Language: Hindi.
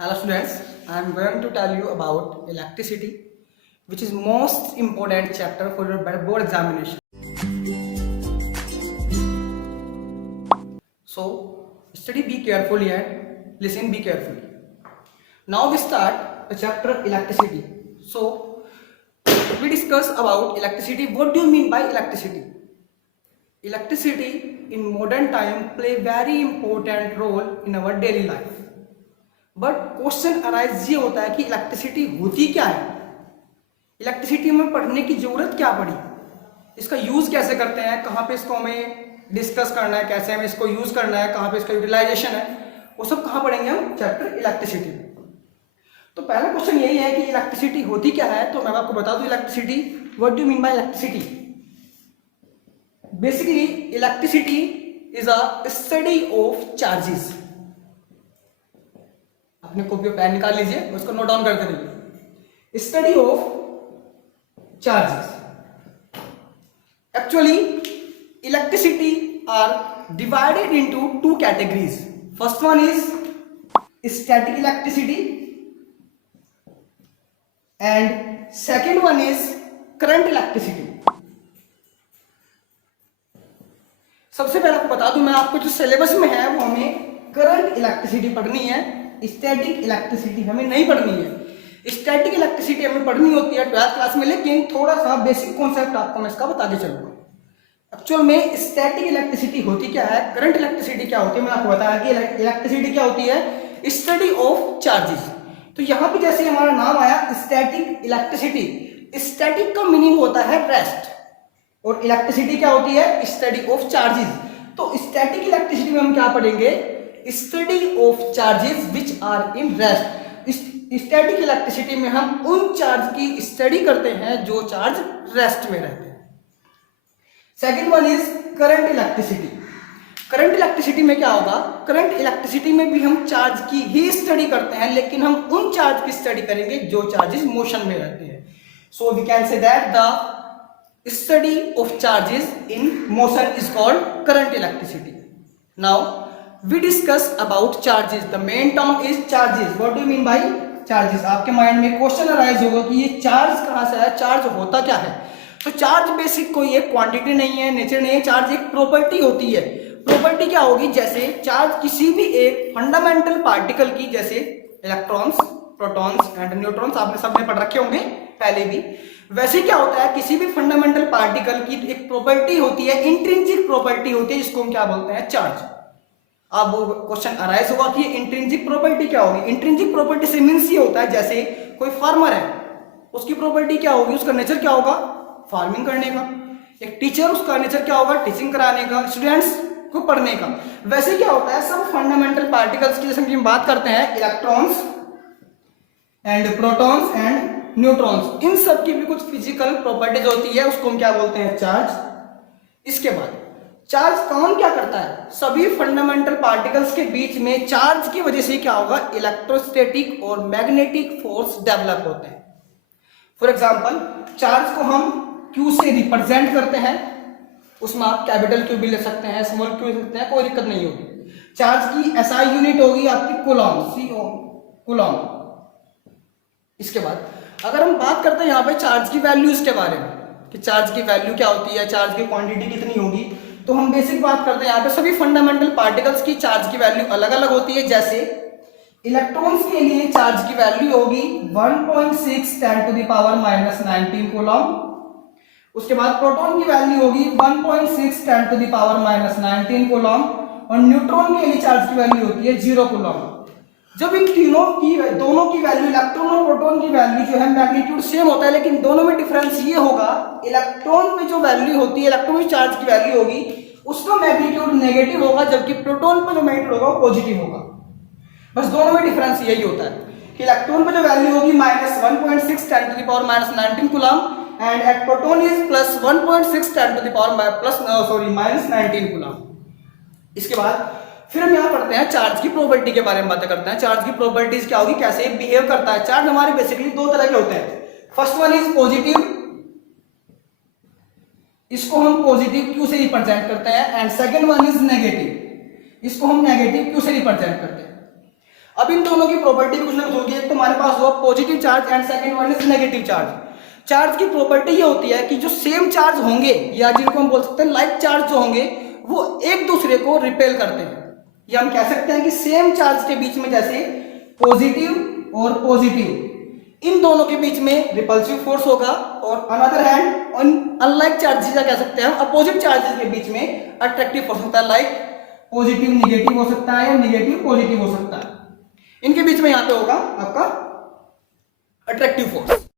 Hello students, I am going to tell you about electricity, which is most important chapter for your board examination. So study be carefully and listen be carefully. Now we start the chapter electricity. So we discuss about electricity. What do you mean by electricity? Electricity in modern time play very important role in our daily life. But question arise ये होता है कि इलेक्ट्रिसिटी होती क्या है, इलेक्ट्रिसिटी में पढ़ने की जरूरत क्या पड़ी, इसका यूज कैसे करते हैं, कहाँ पे इसको हमें डिस्कस करना है, कैसे हमें इसको यूज करना है, कहाँ पे इसका यूटिलाइजेशन है, वो सब कहाँ पढ़ेंगे हम चैप्टर इलेक्ट्रिसिटी में। तो पहला क्वेश्चन यही है कि इलेक्ट्रिसिटी होती क्या है। तो मैं आपको बता दूं electricity, what do mean by electricity. Basically electricity is a study of charges. अपने कॉपी और पेन निकाल लीजिए, उसको नोट डाउन करते रहिए। Study of charges. Actually electricity are divided into two categories. First one is static electricity and second one is current electricity. सबसे पहले आपको बता दूं, मैं आपको जो सिलेबस में है वो हमें करंट इलेक्ट्रिसिटी पढ़नी है, स्टैटिक इलेक्ट्रिसिटी हमें नहीं पढ़नी है। स्टैटिक इलेक्ट्रिसिटी हमें पढ़नी होती है 12th क्लास में, लेकिन थोड़ा सा बेसिक कॉन्सेप्ट आपको मैं इसका बता के चलूंगा। एक्चुअल में स्टैटिक इलेक्ट्रिसिटी होती क्या है, करंट इलेक्ट्रिसिटी क्या होती है, मैं आपको बताया कि इलेक्ट्रिसिटी क्या होती है, स्टडी ऑफ चार्जेस। तो यहाँ पे जैसे हमारा नाम आया स्टैटिक इलेक्ट्रिसिटी, स्टैटिक का मीनिंग होता है रेस्ट और इलेक्ट्रिसिटी क्या होती है, स्टडी ऑफ चार्जेस। तो स्टैटिक इलेक्ट्रिसिटी में हम क्या पढ़ेंगे, study of charges which are in rest. Static electricity में हम उन चार्ज की स्टडी करते हैं जो चार्ज रेस्ट में रहते हैं। Second one is current electricity. Current electricity में क्या होगा, करंट इलेक्ट्रिसिटी में भी हम चार्ज की ही स्टडी करते हैं, लेकिन हम उन चार्ज की स्टडी करेंगे जो चार्जेस मोशन में रहते हैं। So we can say that the study of charges in motion is called current electricity. Now we discuss about charges. The main term is charges. What do you mean by charges? आपके माइंड में क्वेश्चन अराइज होगा कि ये चार्ज कहाँ से है, चार्ज होता क्या है। तो चार्ज बेसिक कोई एक क्वांटिटी नहीं है, नेचर नहीं है, चार्ज एक प्रॉपर्टी होती है। प्रॉपर्टी क्या होगी, जैसे चार्ज किसी भी एक फंडामेंटल पार्टिकल की, जैसे इलेक्ट्रॉन्स, प्रोटॉन्स एंड न्यूट्रॉन्स, आपने सबने पढ़ रखे होंगे पहले भी। वैसे क्या होता है, किसी भी फंडामेंटल पार्टिकल की एक प्रॉपर्टी होती है, इंट्रिंसिक प्रॉपर्टी होती है, जिसको हम क्या बोलते हैं, चार्ज। अब क्वेश्चन अराइज होगा कि इंट्रिंसिक प्रॉपर्टी क्या होगी। इंट्रिंसिक प्रॉपर्टी से मींस ये होता है, जैसे कोई फार्मर है, उसकी प्रॉपर्टी क्या होगी, उसका नेचर क्या होगा, फार्मिंग करने का। एक टीचर, उसका नेचर क्या होगा, टीचिंग कराने का, स्टूडेंट्स को पढ़ने का। वैसे क्या होता है, सब फंडामेंटल पार्टिकल्स की जैसे हम बात करते हैं, electrons and protons and neutrons, इन सब की भी कुछ फिजिकल प्रॉपर्टीज होती है, उसको हम क्या बोलते हैं, चार्ज। इसके बाद चार्ज काम क्या करता है, सभी फंडामेंटल पार्टिकल्स के बीच में चार्ज की वजह से क्या होगा, इलेक्ट्रोस्टैटिक और मैग्नेटिक फोर्स डेवलप होते हैं। फॉर एग्जांपल, चार्ज को हम क्यू से रिप्रेजेंट करते हैं, उसमें आप कैपिटल क्यू भी ले सकते हैं, स्मॉल क्यू ले सकते हैं, कोई दिक्कत नहीं होगी। चार्ज की एसआई यूनिट होगी आपकी कूलॉम, CO कूलॉम। इसके बाद अगर हम बात करते हैं यहाँ पे चार्ज की वैल्यूज के बारे में कि चार्ज की वैल्यू क्या होती है, चार्ज की क्वांटिटी कितनी होगी, तो हम बेसिक बात करते हैं यहाँ पे सभी फंडामेंटल पार्टिकल्स की चार्ज की वैल्यू अलग अलग होती है। जैसे इलेक्ट्रॉन्स के लिए चार्ज की वैल्यू होगी 1.6 10 to the -19 कूलॉम। उसके बाद प्रोटॉन की वैल्यू होगी 1.6 10 to the -19 कूलॉम और न्यूट्रॉन के लिए चार्ज की वैल्यू होती है 0 कूलॉम। जब इन तीनों की दोनों की वैल्यू, इलेक्ट्रॉन और प्रोटॉन की वैल्यू जो है मैग्नीट्यूड सेम होता है, लेकिन दोनों में डिफरेंस ये होगा, इलेक्ट्रॉन में जो वैल्यू होती है, इलेक्ट्रॉन में चार्ज की वैल्यू होगी, उसका मैग्नीट्यूड नेगेटिव होगा, जबकि प्रोटॉन पे जो मैग्नीट्यूड होगा वो पॉजिटिव होगा। बस दोनों में डिफरेंस यही होता है कि इलेक्ट्रॉन पे जो वैल्यू होगी -1.6 10 to the -19 coulomb and at proton is +1.6 10 to the -19 coulomb. इसके बाद फिर हम यहाँ पढ़ते हैं चार्ज की प्रॉपर्टी के बारे में बातें करते हैं। चार्ज की प्रॉपर्टीज क्या होगी, कैसे बिहेव करता है। चार्ज हमारे बेसिकली दो तरह के होते हैं। फर्स्ट वन इज पॉजिटिव, इसको हम पॉजिटिव क्यू से रिप्रेजेंट करते हैं, and second one is negative, इसको हम नेगेटिव क्यू से रिप्रेजेंट करते हैं। अब इन दोनों की प्रॉपर्टी भी कुछ ना कुछ होगी। एक तो हमारे पास हुआ positive charge and second one is negative charge. Charge की प्रॉपर्टी ये होती है कि जो सेम चार्ज होंगे या जिनको हम बोल सकते हैं लाइक चार्ज जो होंगे वो एक दूसरे को रिपेल करते हैं। या हम कह सकते हैं कि सेम चार्ज के बीच में जैसे पॉजिटिव और पॉजिटिव इन दोनों के बीच में रिपल्सिव फोर्स होगा, और अनदर हैंड अनलाइक चार्जेस या कह सकते हैं अपोजिट चार्जेस के बीच में अट्रैक्टिव फोर्स होता है। लाइक पॉजिटिव निगेटिव हो सकता है या निगेटिव पॉजिटिव हो सकता है। इनके बीच में यहां पे होगा आपका अट्रैक्टिव फोर्स।